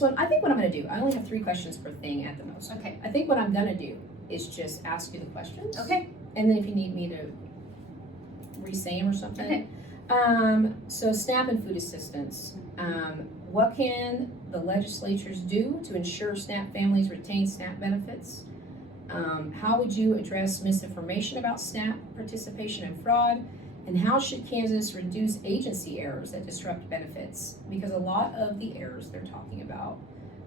next one, I think what I'm going to do, I only have 3 questions per thing at the most. Okay. I think what I'm going to do is just ask you the questions. Okay. And then if you need me to re-say them or something. Okay. So SNAP and food assistance. What can the legislatures do to ensure SNAP families retain SNAP benefits? How would you address misinformation about SNAP participation and fraud? And how should Kansas reduce agency errors that disrupt benefits? Because a lot of the errors they're talking about,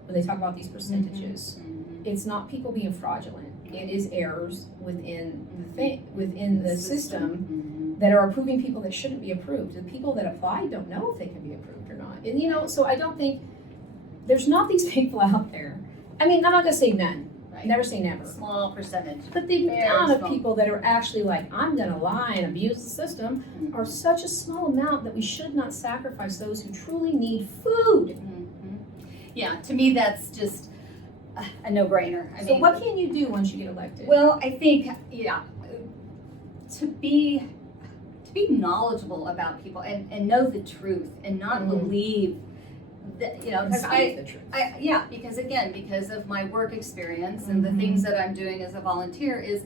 when they talk about these percentages, it's not people being fraudulent. It is errors within the system that are approving people that shouldn't be approved. The people that apply don't know if they can be approved or not. And so I don't think, there's not these people out there. I mean, I'm not gonna say none. Right. Never say never. Small percentage. But the Very amount of small. people that are actually like, I'm gonna lie and abuse the system are such a small amount that we should not sacrifice those who truly need food. Yeah, to me that's just a no-brainer. I So mean, what can you do once you get elected? well, I think, to be knowledgeable about people and know the truth and not believe that, And because speak the truth. because of my work experience and the things that I'm doing as a volunteer is,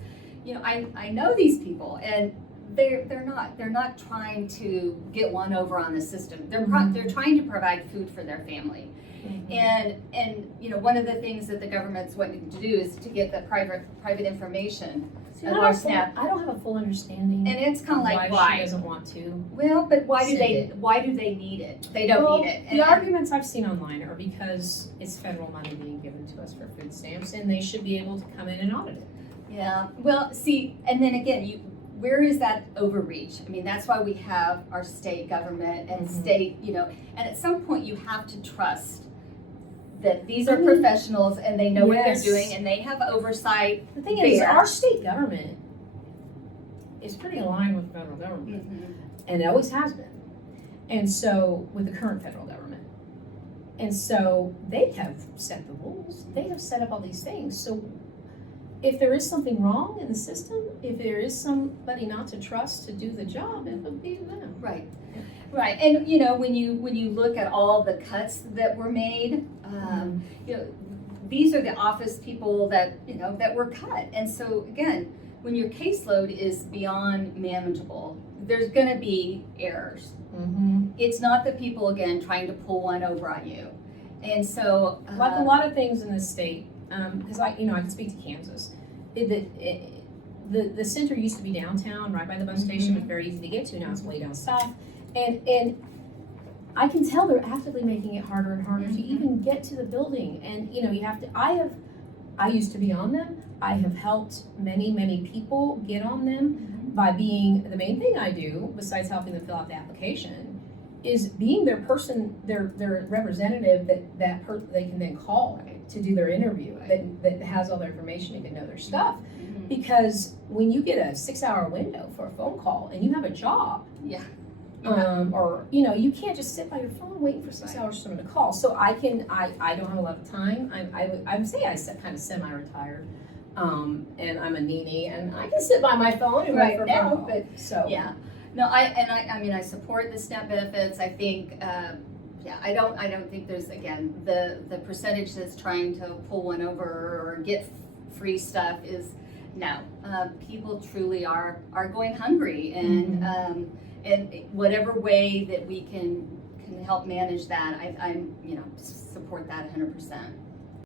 I know these people and they're not trying to get one over on the system. They're trying to provide food for their family. And one of the things that the government's wanting to do is to get the private information See, of I our don't SNAP. I don't have a full understanding. And it's kind of like, why she doesn't want to. Well, but why do Send they need it? They don't Well, need it. the arguments I've seen online are because it's federal money being given to us for food stamps, and they should be able to come in and audit it. Yeah. Well, see, and then again, where is that overreach? I mean, that's why we have our state government and state, and at some point you have to trust that these are professionals and they know what they're doing and they have oversight. The thing is, our state government is pretty aligned with the federal government, and it always has been. And so, with the current federal government. And so, they have set the rules. They have set up all these things. So, if there is something wrong in the system, if there is somebody not to trust to do the job, it would be them. Right. Right, and when you look at all the cuts that were made, these are the office people that that were cut, and so again, when your caseload is beyond manageable, there's going to be errors. It's not the people again trying to pull one over on you, and so like a lot of things in this state, because I can speak to Kansas. The center used to be downtown, right by the bus station. It was very easy to get to. Now it's way down south. And I can tell they're actively making it harder and harder to even get to the building. And you have to. I used to be on them. I have helped many people get on them by being the main thing I do besides helping them fill out the application is being their person, their representative that they can then call to do their interview that has all their information and can know their stuff. Because when you get a 6-hour window for a phone call and you have a job, or you can't just sit by your phone waiting for 6 hours for someone to call. So I don't have a lot of time. I would say I kind of semi-retired, and I'm a neenie, and I can sit by my phone and wait for a phone call. But so yeah, no, I support the SNAP benefits. I think I don't think there's again the percentage that's trying to pull one over or get free stuff is no. People truly are going hungry and. And whatever way that we can help manage that, I support that 100%.